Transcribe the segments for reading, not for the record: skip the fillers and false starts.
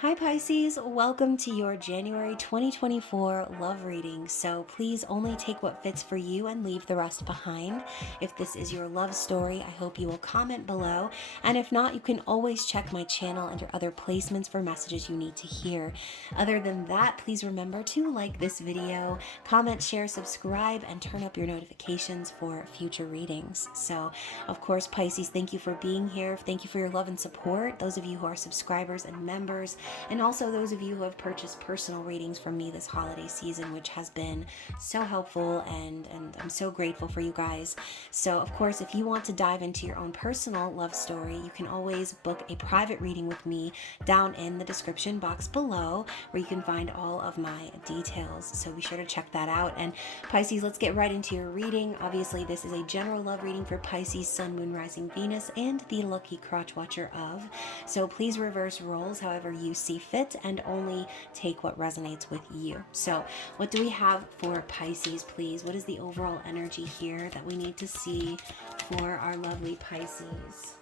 Hi Pisces, welcome to your January 2024 love reading. So please only take what fits for you and leave the rest behind. If this is your love story, I hope you will comment below. And if not, you can always check my channel under other placements for messages you need to hear. Other than that, please remember to like this video, comment, share, subscribe, and turn up your notifications for future readings. So, of course, Pisces, thank you for being here. Thank you for your love and support. Those of you who are subscribers and members, and also those of you who have purchased personal readings from me this holiday season, which has been so helpful, and I'm so grateful for you guys. So of course, if you want to dive into your own personal love story, you can always book a private reading with me down in the description box below, where you can find all of my details. So be sure to check that out. And Pisces, let's get right into your reading. Obviously, this is a general love reading for Pisces, Sun, Moon, Rising, Venus, and the lucky crotch watcher of. So please reverse roles however you see fit and only take what resonates with you. So what do we have for Pisces, please? What is the overall energy here that we need to see for our lovely Pisces?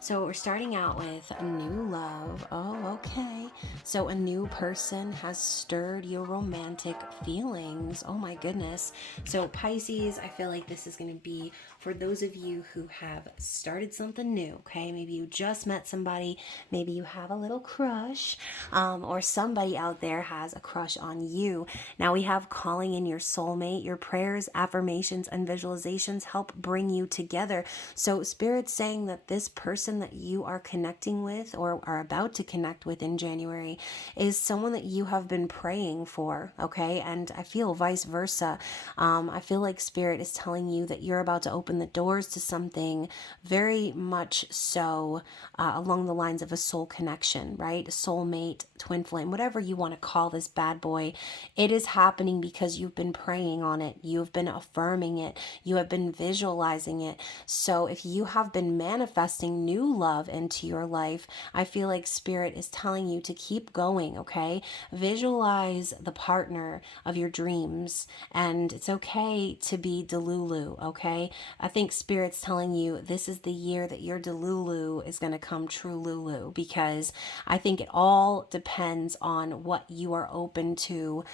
So we're starting out with a new love. Oh, okay. So a new person has stirred your romantic feelings. Oh my goodness. So Pisces, I feel like this is going to be for those of you who have started something new, okay? Maybe you just met somebody. Maybe you have a little crush, or somebody out there has a crush on you. Now we have calling in your soulmate. Your prayers, affirmations, and visualizations help bring you together. So Spirit's saying that this person that you are connecting with or are about to connect with in January is someone that you have been praying for, okay? And I feel vice versa. I feel like Spirit is telling you that you're about to open the doors to something very much so along the lines of a soul connection, right? Soulmate, twin flame, whatever you want to call this bad boy. It is happening because you've been praying on it. You've been affirming it. You have been visualizing it. So if you have been manifesting new love into your life, I feel like Spirit is telling you to keep going, okay? Visualize the partner of your dreams, and it's okay to be delulu, okay? I think Spirit's telling you this is the year that your delulu is going to come true lulu, because I think it all depends on what you are open to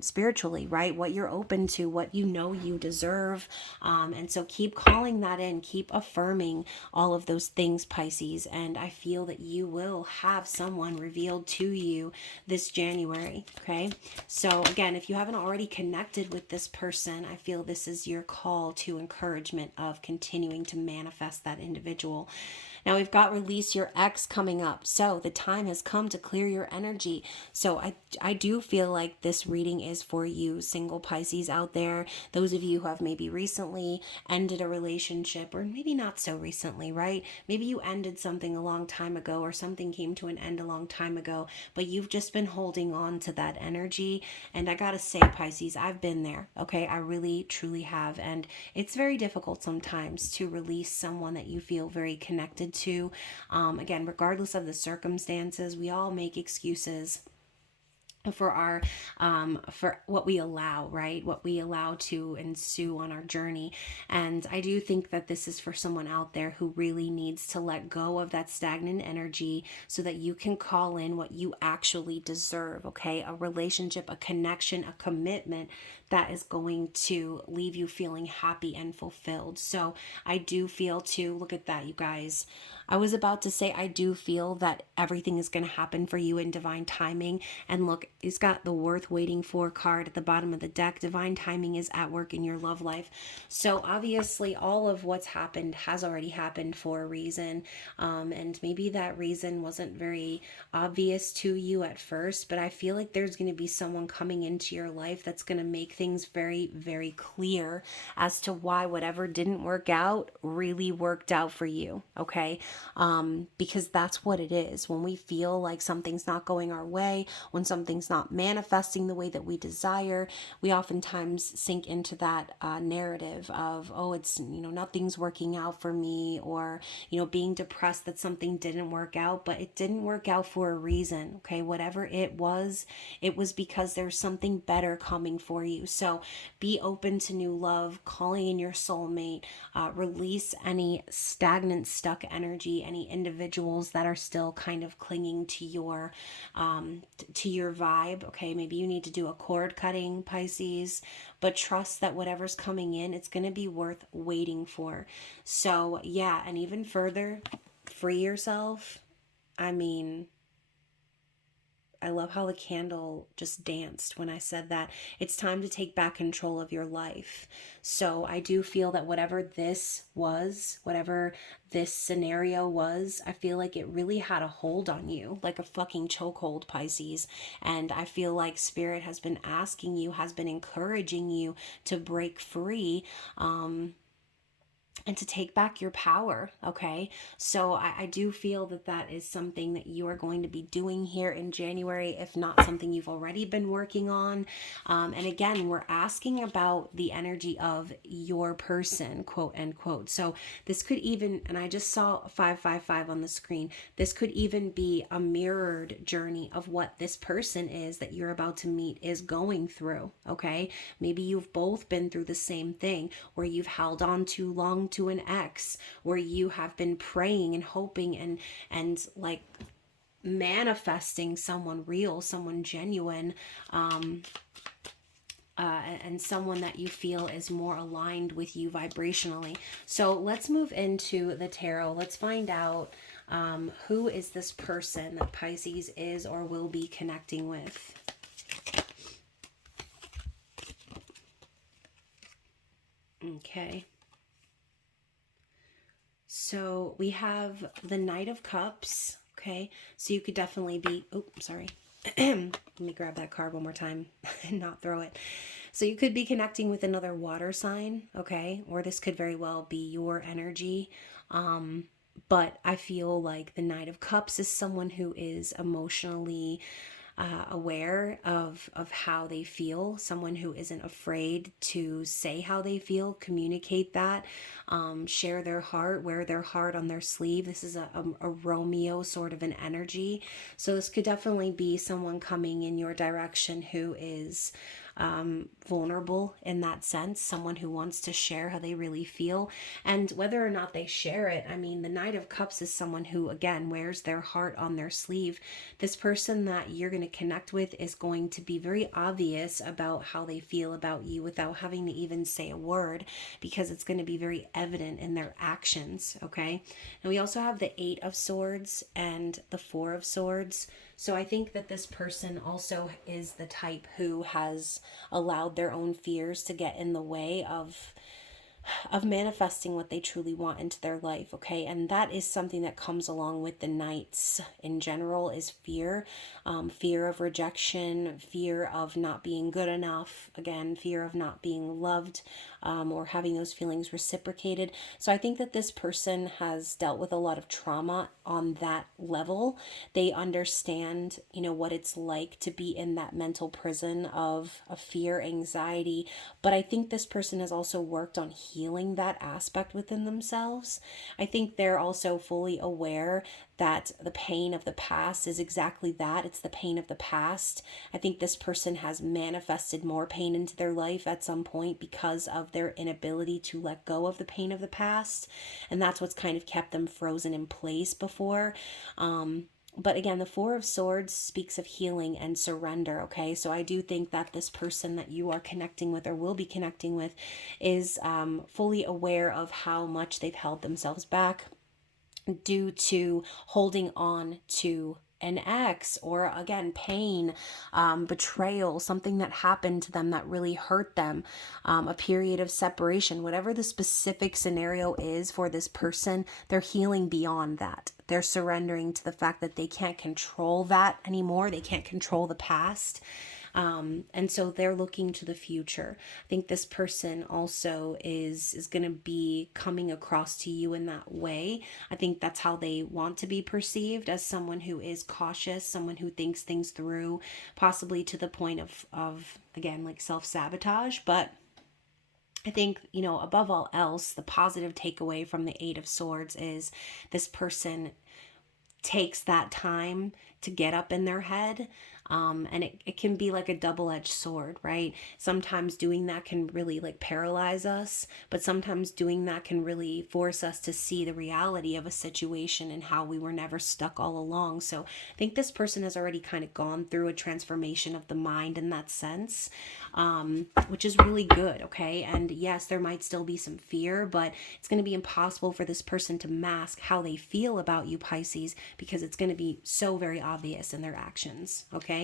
spiritually, right? What you're open to, what you know you deserve. And so keep calling that in, keep affirming all of those things, Pisces. And I feel that you will have someone revealed to you this January, okay? So again, if you haven't already connected with this person, I feel this is your call to encouragement of continuing to manifest that individual. Now we've got release your ex coming up. So the time has come to clear your energy. So I do feel like this reading is for you, single Pisces out there. Those of you who have maybe recently ended a relationship, or maybe not so recently, right? Maybe you ended something a long time ago, or something came to an end a long time ago, but you've just been holding on to that energy. And I gotta say, Pisces, I've been there, okay? I really, truly have. And it's very difficult sometimes to release someone that you feel very connected to. Again, regardless of the circumstances, we all make excuses for our for what we allow, right? What we allow to ensue on our journey. And I do think that this is for someone out there who really needs to let go of that stagnant energy so that you can call in what you actually deserve, okay? A relationship, a connection, a commitment that is going to leave you feeling happy and fulfilled. So I do feel too, look at that, you guys. I was about to say, I do feel that everything is going to happen for you in divine timing. And look, it's got the worth waiting for card at the bottom of the deck. Divine timing is at work in your love life. So obviously all of what's happened has already happened for a reason. And maybe that reason wasn't very obvious to you at first, but I feel like there's going to be someone coming into your life that's going to make things very, very clear as to why whatever didn't work out really worked out for you, okay? Because that's what it is. When we feel like something's not going our way, when something's something's not manifesting the way that we desire, we oftentimes sink into that narrative of, oh, it's, nothing's working out for me, or, being depressed that something didn't work out, but it didn't work out for a reason. Okay. Whatever it was because there's something better coming for you. So be open to new love, calling in your soulmate, release any stagnant, stuck energy, any individuals that are still kind of clinging to your vibe. Okay, maybe you need to do a cord cutting, Pisces, but trust that whatever's coming in, it's going to be worth waiting for. So yeah, and even further, free yourself. I mean, I love how the candle just danced when I said that. It's time to take back control of your life. So I do feel that whatever this was, whatever this scenario was, I feel like it really had a hold on you, like a fucking chokehold, Pisces. And I feel like Spirit has been asking you, has been encouraging you to break free, and to take back your power. Okay. So I do feel that that is something that you are going to be doing here in January, if not something you've already been working on. And again, we're asking about the energy of your person, quote unquote. So this could even, and I just saw 555 on the screen, this could even be a mirrored journey of what this person is that you're about to meet is going through. Okay. Maybe you've both been through the same thing, where you've held on too long to an ex, where you have been praying and hoping and like manifesting someone real, someone genuine, and someone that you feel is more aligned with you vibrationally. So let's move into the tarot. Let's find out who is this person that Pisces is or will be connecting with. Okay. So we have the Knight of Cups. Okay. So you could definitely be, oh, sorry. Let me grab that card one more time and not throw it. So you could be connecting with another water sign. Okay. Or this could very well be your energy. But I feel like the Knight of Cups is someone who is emotionally aware of how they feel, someone who isn't afraid to say how they feel, communicate that, share their heart, wear their heart on their sleeve. This is a Romeo sort of an energy. So this could definitely be someone coming in your direction who is vulnerable in that sense, someone who wants to share how they really feel. And whether or not they share it, I mean, the Knight of Cups is someone who, again, wears their heart on their sleeve. This person that you're going to connect with is going to be very obvious about how they feel about you without having to even say a word, because it's going to be very evident in their actions. Okay. And we also have the 8 of Swords and the 4 of Swords. So I think that this person also is the type who has allowed their own fears to get in the way of manifesting what they truly want into their life. Okay. And that is something that comes along with the Knights in general, is fear, fear of rejection, fear of not being good enough, again, fear of not being loved, or having those feelings reciprocated. So I think that this person has dealt with a lot of trauma on that level. They understand, what it's like to be in that mental prison of fear, anxiety. But I think this person has also worked on healing that aspect within themselves. I think they're also fully aware that the pain of the past is exactly that. It's the pain of the past. I think this person has manifested more pain into their life at some point because of their inability to let go of the pain of the past. And that's what's kind of kept them frozen in place before. But again, the 4 of Swords speaks of healing and surrender, okay? So I do think that this person that you are connecting with or will be connecting with is fully aware of how much they've held themselves back due to holding on to an ex, or again, pain, betrayal, something that happened to them that really hurt them, a period of separation, whatever the specific scenario is for this person, they're healing beyond that. They're surrendering to the fact that they can't control that anymore. They can't control the past. And so they're looking to the future. I think this person also is going to be coming across to you in that way. I think that's how they want to be perceived, as someone who is cautious, someone who thinks things through, possibly to the point of again, like self-sabotage. But I think, above all else, the positive takeaway from the Eight of Swords is this person takes that time to get up in their head. And it can be like a double-edged sword, right? Sometimes doing that can really like paralyze us, but sometimes doing that can really force us to see the reality of a situation and how we were never stuck all along. So I think this person has already kind of gone through a transformation of the mind in that sense, which is really good, okay? And yes, there might still be some fear, but it's going to be impossible for this person to mask how they feel about you, Pisces, because it's going to be so very obvious in their actions, okay?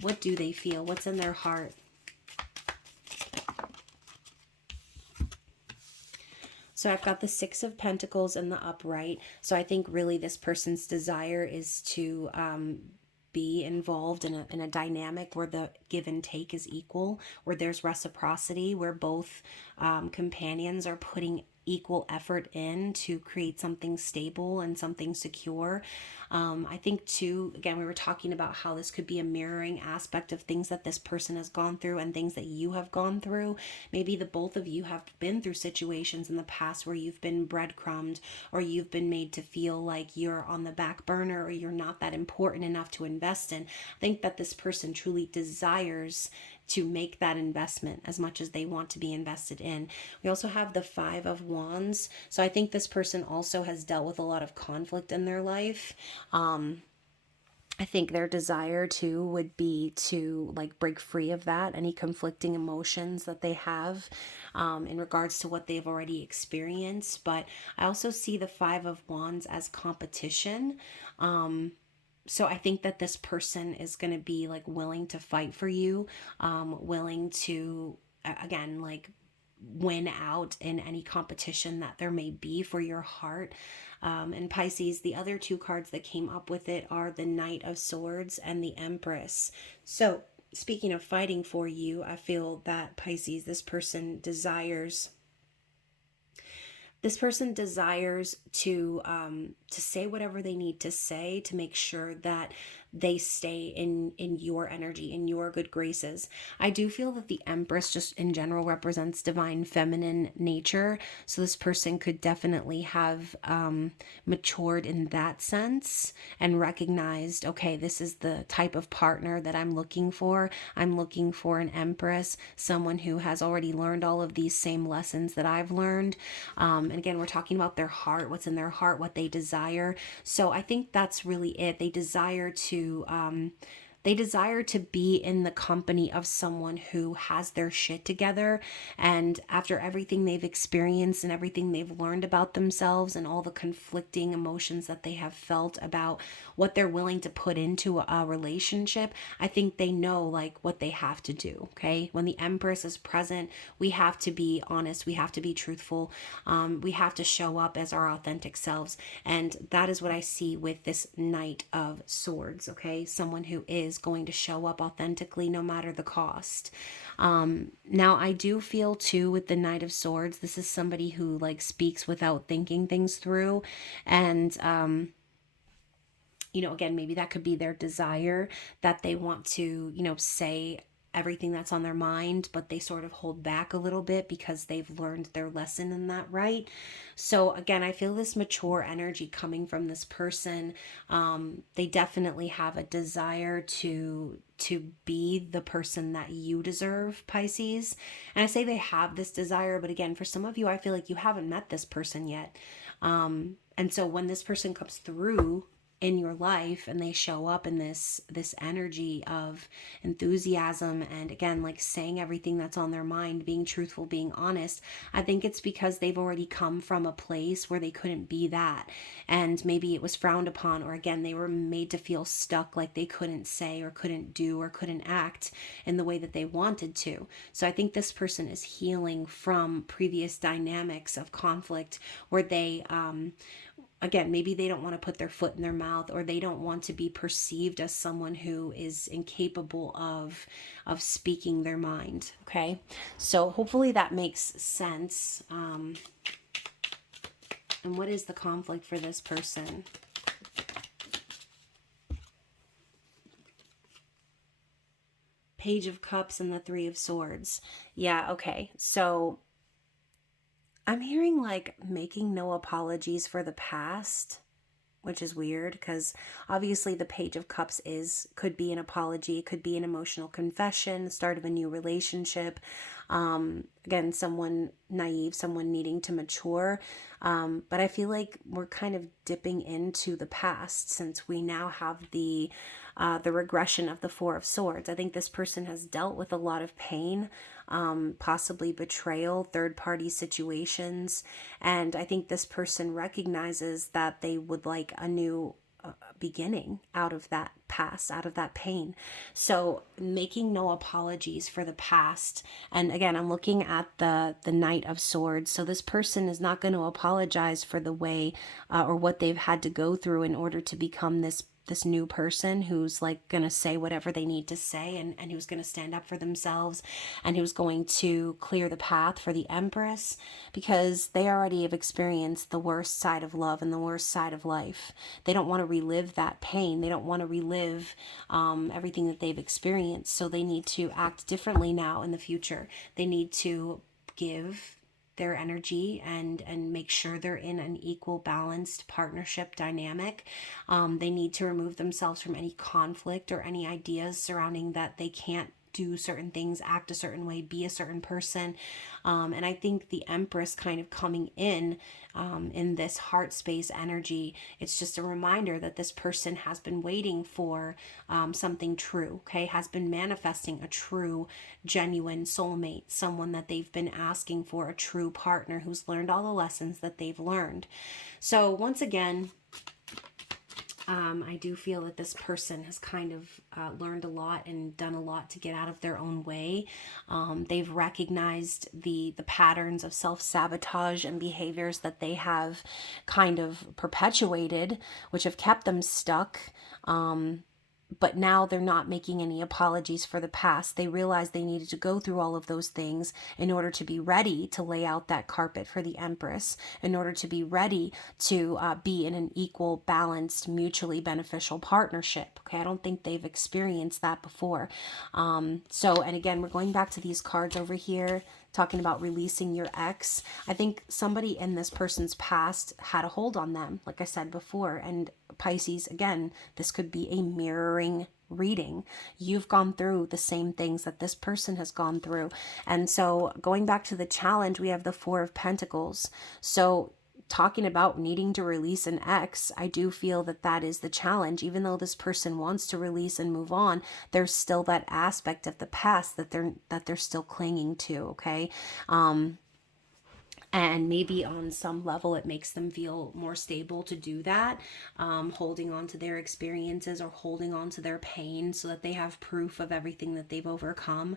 What do they feel? What's in their heart? So I've got the Six of Pentacles in the upright. So I think really this person's desire is to be involved in a dynamic where the give and take is equal, where there's reciprocity, where both companions are putting equal effort in to create something stable and something secure. I think too, again, we were talking about how this could be a mirroring aspect of things that this person has gone through and things that you have gone through. Maybe the both of you have been through situations in the past where you've been breadcrumbed, or you've been made to feel like you're on the back burner, or you're not that important enough to invest in. I think that this person truly desires to make that investment as much as they want to be invested in. We also have the Five of Wands. So I think this person also has dealt with a lot of conflict in their life. I think their desire too would be to like break free of that, any conflicting emotions that they have in regards to what they've already experienced. But I also see the Five of Wands as competition. So I think that this person is going to be like willing to fight for you, willing to, again, like win out in any competition that there may be for your heart. And Pisces, the other two cards that came up with it are the Knight of Swords and the Empress. So speaking of fighting for you, I feel that Pisces, this person desires to say whatever they need to say to make sure that they stay in your energy, in your good graces. I do feel that the Empress just in general represents divine feminine nature. So this person could definitely have matured in that sense and recognized, okay, this is the type of partner that I'm looking for. I'm looking for an Empress, someone who has already learned all of these same lessons that I've learned. And again, we're talking about their heart, what's in their heart, what they desire. So I think that's really it. They desire to be in the company of someone who has their shit together. And after everything they've experienced and everything they've learned about themselves and all the conflicting emotions that they have felt about what they're willing to put into a relationship, I think they know like what they have to do. Okay. When the Empress is present, we have to be honest. We have to be truthful. We have to show up as our authentic selves. And that is what I see with this Knight of Swords. Okay. Someone who is going to show up authentically no matter the cost. Now I do feel too with the Knight of Swords, this is somebody who like speaks without thinking things through. And again, maybe that could be their desire, that they want to say everything that's on their mind, but they sort of hold back a little bit because they've learned their lesson in that, right? So again, I feel this mature energy coming from this person. They definitely have a desire to be the person that you deserve, Pisces. And I say they have this desire, but again, for some of you, I feel like you haven't met this person yet. And so when this person comes through in your life and they show up in this energy of enthusiasm and again like saying everything that's on their mind, being truthful, being honest, I think it's because they've already come from a place where they couldn't be that, and maybe it was frowned upon, or again they were made to feel stuck, like they couldn't say or couldn't do or couldn't act in the way that they wanted to. So I think this person is healing from previous dynamics of conflict where they again, maybe they don't want to put their foot in their mouth, or they don't want to be perceived as someone who is incapable of speaking their mind. Okay, so hopefully that makes sense. And what is the conflict for this person? Page of Cups and the Three of Swords. Yeah, okay. So I'm hearing like making no apologies for the past, which is weird because obviously the Page of Cups could be an apology, it could be an emotional confession, the start of a new relationship. Again, someone naive, someone needing to mature. But I feel like we're kind of dipping into the past since we now have the regression of the Four of Swords. I think this person has dealt with a lot of pain, possibly betrayal, third-party situations. And I think this person recognizes that they would like a new beginning out of that past, out of that pain. So making no apologies for the past. And again, I'm looking at the Knight of Swords. So this person is not going to apologize for the way or what they've had to go through in order to become this new person who's like going to say whatever they need to say, and who's going to stand up for themselves, and who's going to clear the path for the Empress, because they already have experienced the worst side of love and the worst side of life. They don't want to relive that pain. They don't want to relive everything that they've experienced. So they need to act differently now in the future. They need to give their energy and make sure they're in an equal, balanced partnership dynamic. They need to remove themselves from any conflict or any ideas surrounding that they can't do certain things, act a certain way, be a certain person. And I think the Empress kind of coming in this heart space energy, it's just a reminder that this person has been waiting for something true, okay? Has been manifesting a true, genuine soulmate, someone that they've been asking for, a true partner who's learned all the lessons that they've learned. So once again, I do feel that this person has kind of learned a lot and done a lot to get out of their own way. They've recognized the patterns of self-sabotage and behaviors that they have kind of perpetuated, which have kept them stuck. But now they're not making any apologies for the past. They realized they needed to go through all of those things in order to be ready to lay out that carpet for the Empress, in order to be ready to be in an equal, balanced, mutually beneficial partnership. Okay, I don't think they've experienced that before. And again, we're going back to these cards over here, talking about releasing your ex. I think somebody in this person's past had a hold on them, like I said before. And Pisces, again, this could be a mirroring reading. You've gone through the same things that this person has gone through. And so going back to the challenge, we have the Four of Pentacles. So talking about needing to release an ex, I do feel that that is the challenge. Even though this person wants to release and move on, there's still that aspect of the past that they're still clinging to, okay? And maybe on some level it makes them feel more stable to do that, holding on to their experiences or holding on to their pain so that they have proof of everything that they've overcome.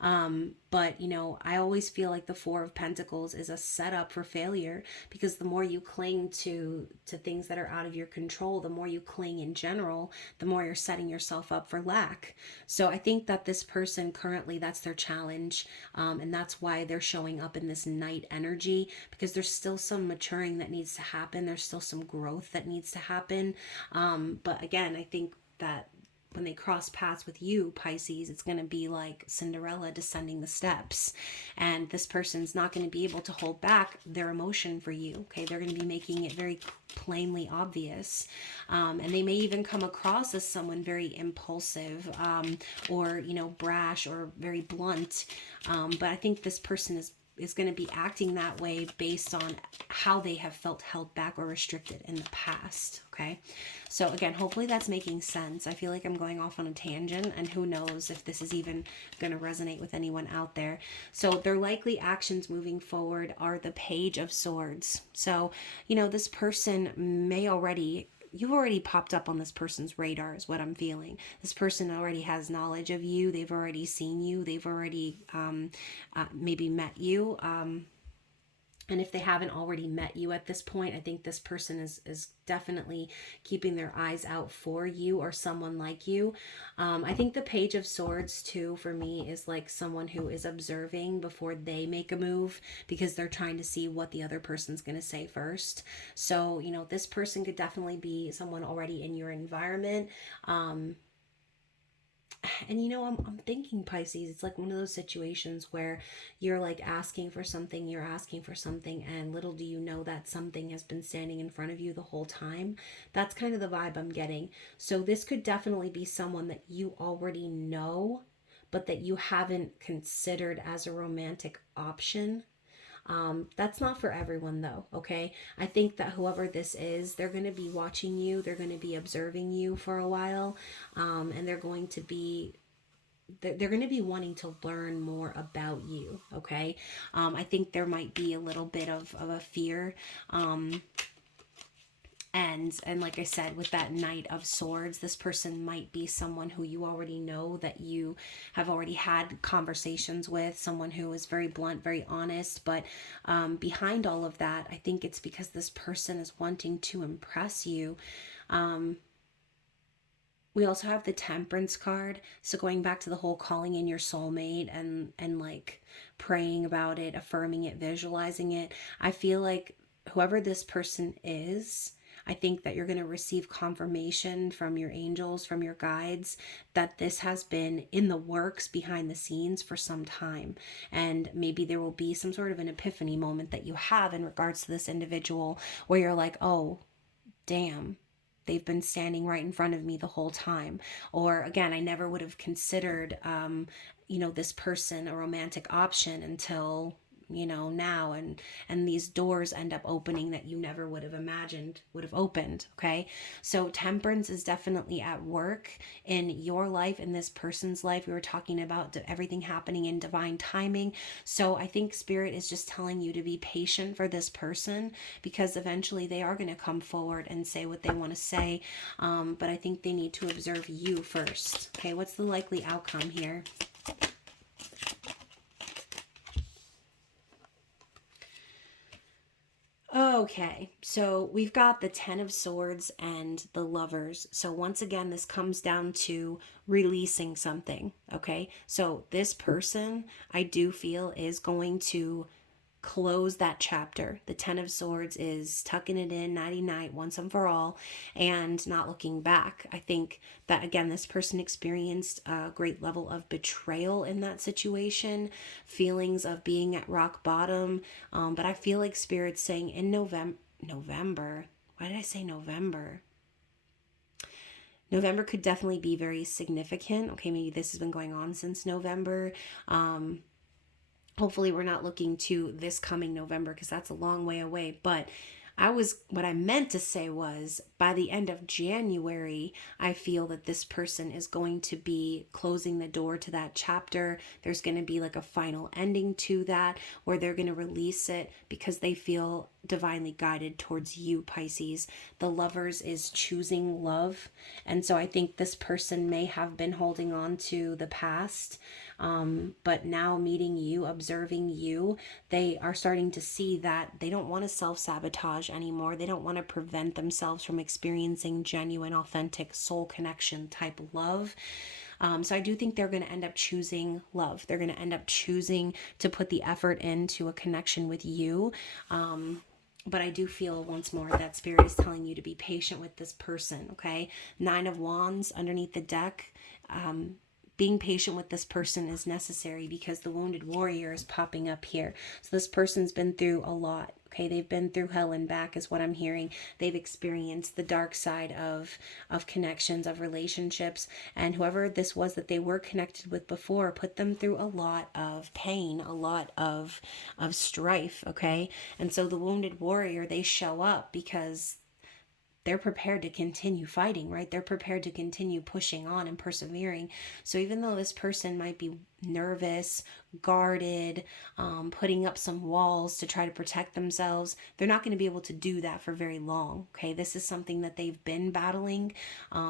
But you know, I always feel like the Four of Pentacles is a setup for failure, because the more you cling to things that are out of your control, the more you cling in general, the more you're setting yourself up for lack. So I think that this person currently, that's their challenge, and that's why they're showing up in this Knight energy, because there's still some maturing that needs to happen. There's still some growth that needs to happen. But again, I think that when they cross paths with you, Pisces, it's going to be like Cinderella descending the steps. And this person's not going to be able to hold back their emotion for you. Okay, they're going to be making it very plainly obvious. And they may even come across as someone very impulsive, or, you know, brash or very blunt. But I think this person is going to be acting that way based on how they have felt held back or restricted in the past. Okay, so again, hopefully that's making sense. I feel like I'm going off on a tangent, and who knows if this is even going to resonate with anyone out there. So their likely actions moving forward are the Page of Swords. So, you know, this person may you've already popped up on this person's radar, is what I'm feeling. This person already has knowledge of you. They've already seen you. They've already maybe met you. And if they haven't already met you at this point, I think this person is definitely keeping their eyes out for you or someone like you. I think the Page of Swords, too, for me, is like someone who is observing before they make a move because they're trying to see what the other person's going to say first. So, you know, this person could definitely be someone already in your environment. And you know, I'm thinking, Pisces, it's like one of those situations where you're like asking for something, and little do you know that something has been standing in front of you the whole time. That's kind of the vibe I'm getting. So this could definitely be someone that you already know, but that you haven't considered as a romantic option. That's not for everyone though, okay? I think that whoever this is, they're going to be watching you, they're going to be observing you for a while, and they're going to be wanting to learn more about you, okay? I think there might be a little bit of a fear. And like I said, with that Knight of Swords, this person might be someone who you already know, that you have already had conversations with, someone who is very blunt, very honest. But behind all of that, I think it's because this person is wanting to impress you. We also have the Temperance card. So going back to the whole calling in your soulmate and like praying about it, affirming it, visualizing it, I feel like whoever this person is, I think that you're going to receive confirmation from your angels, from your guides, that this has been in the works behind the scenes for some time. And maybe there will be some sort of an epiphany moment that you have in regards to this individual where you're like, oh, damn, they've been standing right in front of me the whole time. Or again, I never would have considered, this person a romantic option until now, and these doors end up opening that you never would have imagined would have opened. Okay, so Temperance is definitely at work in your life, in this person's life. We were talking about everything happening in divine timing. So I think Spirit is just telling you to be patient for this person, because eventually they are going to come forward and say what they want to say. But I think they need to observe you first. Okay, what's the likely outcome here? Okay, so we've got the Ten of Swords and the Lovers. So once again, this comes down to releasing something, okay? So this person, I do feel, is going to close that chapter. The Ten of Swords is tucking it in, nighty night, once and for all, and not looking back. I think that, again, this person experienced a great level of betrayal in that situation, feelings of being at rock bottom. But I feel like Spirit's saying in November, why did I say November? November could definitely be very significant. Okay, maybe this has been going on since November. Hopefully we're not looking to this coming November, because that's a long way away. But what I meant to say was, by the end of January, I feel that this person is going to be closing the door to that chapter. There's going to be like a final ending to that, where they're going to release it because they feel divinely guided towards you, Pisces. The Lovers is choosing love. And so I think this person may have been holding on to the past, but now meeting you, observing you, they are starting to see that they don't want to self-sabotage anymore. They don't want to prevent themselves from experiencing genuine, authentic soul connection type love. So I do think they're going to end up choosing love. They're going to end up choosing to put the effort into a connection with you. But I do feel once more that Spirit is telling you to be patient with this person, okay? Nine of Wands underneath the deck. Being patient with this person is necessary because the Wounded Warrior is popping up here. So this person's been through a lot. Okay, they've been through hell and back is what I'm hearing. They've experienced the dark side of connections, of relationships. And whoever this was that they were connected with before put them through a lot of pain, a lot of strife, okay? And so the Wounded Warrior, they show up because they're prepared to continue fighting, right? They're prepared to continue pushing on and persevering. So even though this person might be nervous, guarded, putting up some walls to try to protect themselves, they're not going to be able to do that for very long. Okay, this is something that they've been battling.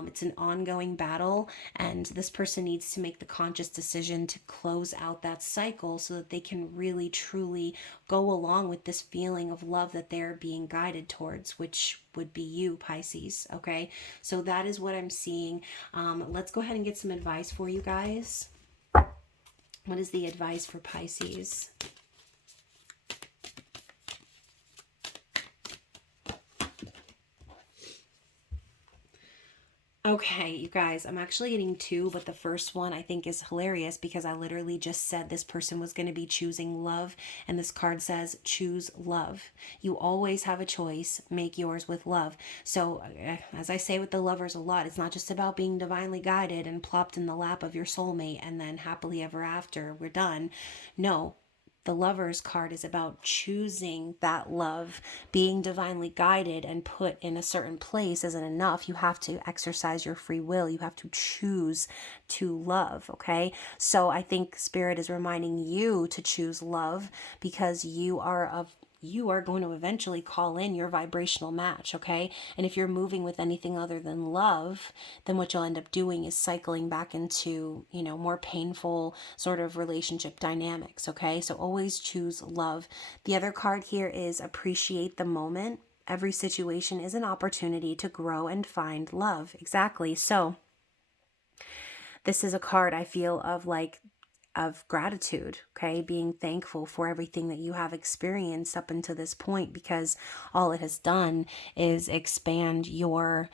It's an ongoing battle, and this person needs to make the conscious decision to close out that cycle so that they can really truly go along with this feeling of love that they're being guided towards, which would be you, Pisces. Okay, so that is what I'm seeing. Let's go ahead and get some advice for you guys. What is the advice for Pisces? Okay, you guys, I'm actually getting two, but the first one I think is hilarious because I literally just said this person was going to be choosing love, and this card says choose love. You always have a choice, make yours with love. So as I say with the lovers a lot, it's not just about being divinely guided and plopped in the lap of your soulmate and then happily ever after, we're done. No, the Lover's card is about choosing that love. Being divinely guided and put in a certain place isn't enough. You have to exercise your free will. You have to choose to love, okay? So I think Spirit is reminding you to choose love because you are going to eventually call in your vibrational match, okay? And if you're moving with anything other than love, then what you'll end up doing is cycling back into, more painful sort of relationship dynamics, okay? So always choose love. The other card here is appreciate the moment. Every situation is an opportunity to grow and find love. Exactly. So this is a card I feel of gratitude, okay? Being thankful for everything that you have experienced up until this point, because all it has done is expand your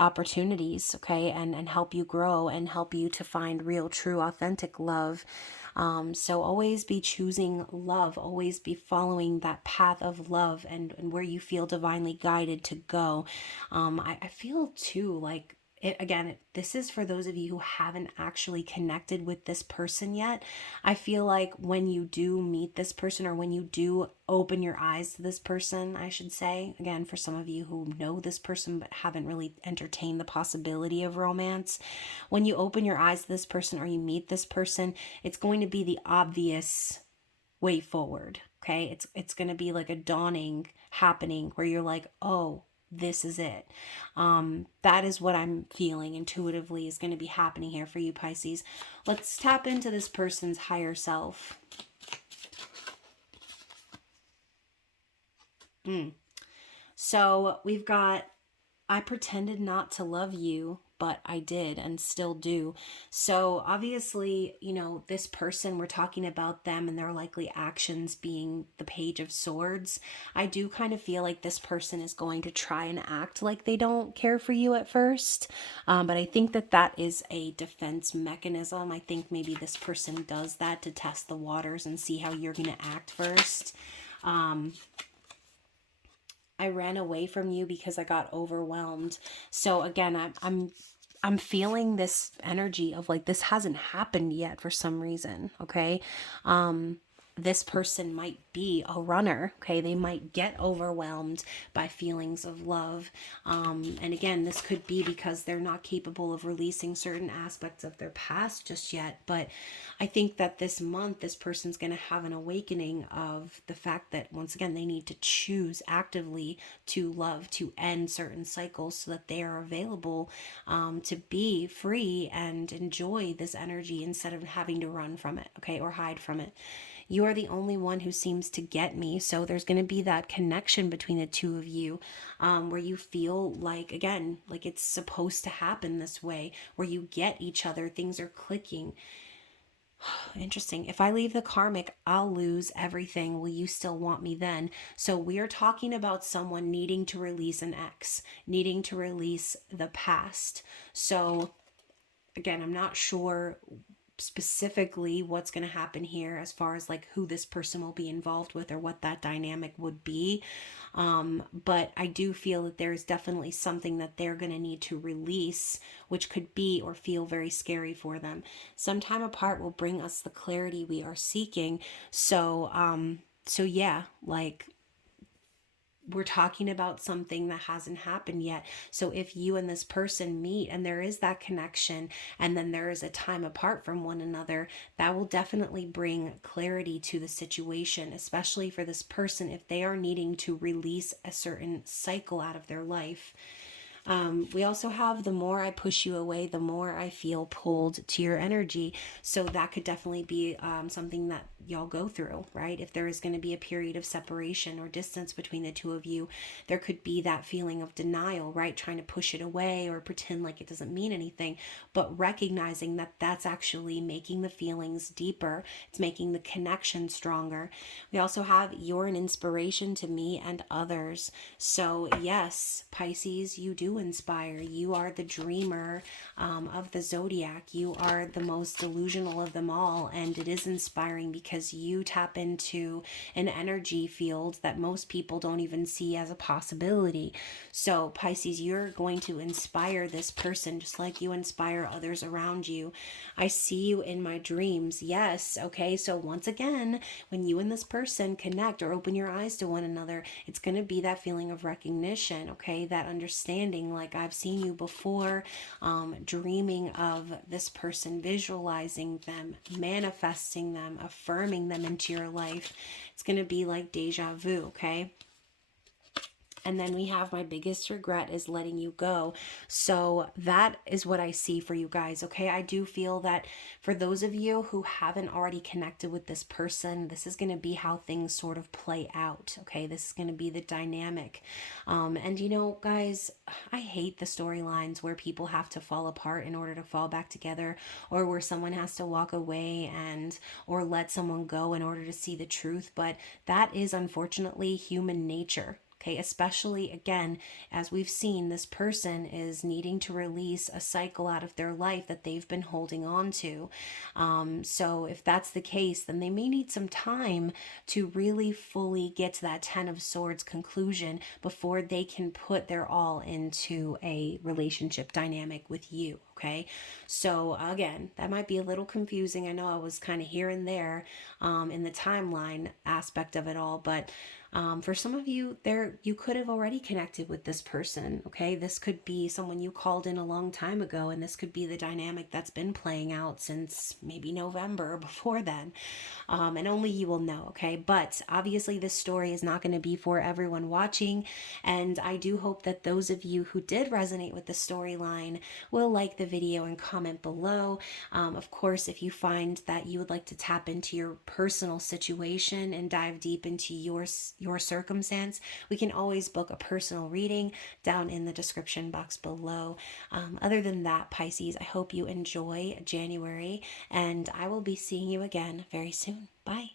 opportunities, okay? And help you grow and help you to find real, true, authentic love. So always be choosing love, always be following that path of love and where you feel divinely guided to go. I feel too like, this is for those of you who haven't actually connected with this person yet. I feel like when you do meet this person, or when you do open your eyes to this person, I should say, again, for some of you who know this person but haven't really entertained the possibility of romance, when you open your eyes to this person or you meet this person, it's going to be the obvious way forward, okay? It's going to be like a dawning happening where you're like, oh, this is it. That is what I'm feeling intuitively is going to be happening here for you, Pisces. Let's tap into this person's higher self. So we've got, I pretended not to love you, but I did and still do. So obviously, this person, we're talking about them and their likely actions being the Page of Swords. I do kind of feel like this person is going to try and act like they don't care for you at first. But I think that is a defense mechanism. I think maybe this person does that to test the waters and see how you're going to act first. I ran away from you because I got overwhelmed. So again, I'm feeling this energy of like this hasn't happened yet for some reason, okay? This person might be a runner, okay? They might get overwhelmed by feelings of love. And again, this could be because they're not capable of releasing certain aspects of their past just yet. But I think that this month, this person's going to have an awakening of the fact that, once again, they need to choose actively to love, to end certain cycles so that they are available to be free and enjoy this energy instead of having to run from it, okay, or hide from it. You are the only one who seems to get me. So there's going to be that connection between the two of you where you feel like, again, like it's supposed to happen this way, where you get each other, things are clicking. Interesting. If I leave the karmic, I'll lose everything. Will you still want me then? So we are talking about someone needing to release an ex, needing to release the past. So again, I'm not sure specifically what's going to happen here as far as like who this person will be involved with or what that dynamic would be. But I do feel that there's definitely something that they're going to need to release, which could be or feel very scary for them. Some time apart will bring us the clarity we are seeking. So yeah, like we're talking about something that hasn't happened yet. So if you and this person meet and there is that connection, and then there is a time apart from one another, that will definitely bring clarity to the situation, especially for this person if they are needing to release a certain cycle out of their life. We also have the more I push you away, the more I feel pulled to your energy. So that could definitely be something that y'all go through, right? If there is going to be a period of separation or distance between the two of you, there could be that feeling of denial, right? Trying to push it away or pretend like it doesn't mean anything, but recognizing that that's actually making the feelings deeper. It's making the connection stronger. We also have you're an inspiration to me and others. So yes, Pisces, you do inspire. You are the dreamer of the zodiac. You are the most delusional of them all, and it is inspiring because you tap into an energy field that most people don't even see as a possibility. So Pisces, you're going to inspire this person just like you inspire others around you. I see you in my dreams. Yes. Okay. So once again, when you and this person connect or open your eyes to one another, it's going to be that feeling of recognition. Okay. That understanding, like I've seen you before, dreaming of this person, visualizing them, manifesting them, affirming them into your life. It's going to be like deja vu. Okay. And then we have my biggest regret is letting you go. So that is what I see for you guys. Okay. I do feel that for those of you who haven't already connected with this person, this is going to be how things sort of play out. Okay. This is going to be the dynamic. And you know, guys, I hate the storylines where people have to fall apart in order to fall back together, or where someone has to walk away and, or let someone go in order to see the truth. But that is unfortunately human nature. Okay, especially again, as we've seen, this person is needing to release a cycle out of their life that they've been holding on to. So if that's the case, then they may need some time to really fully get to that Ten of Swords conclusion before they can put their all into a relationship dynamic with you. Okay, so again, that might be a little confusing. I know I was kind of here and there in the timeline aspect of it all, but for some of you, you could have already connected with this person. Okay, this could be someone you called in a long time ago, and this could be the dynamic that's been playing out since maybe November or before then. And only you will know. Okay, but obviously this story is not going to be for everyone watching, and I do hope that those of you who did resonate with the storyline will like the video and comment below. Of course, if you find that you would like to tap into your personal situation and dive deep into your circumstance, we can always book a personal reading down in the description box below. Other than that, Pisces, I hope you enjoy January, and I will be seeing you again very soon. Bye.